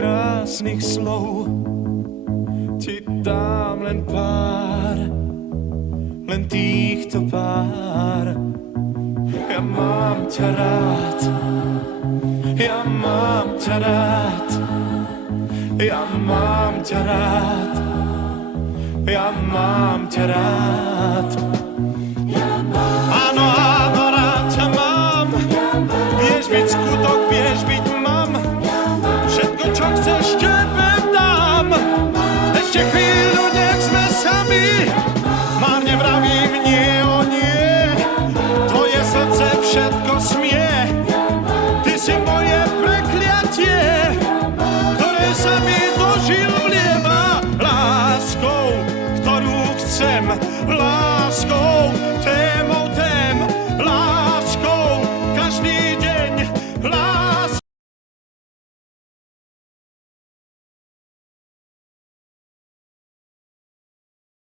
krásnych slov ti dám len pár, len týchto pár. Ja mám ťa rád, ja mám ťa rád, ja mám ťa rád, ja mám ťa rád.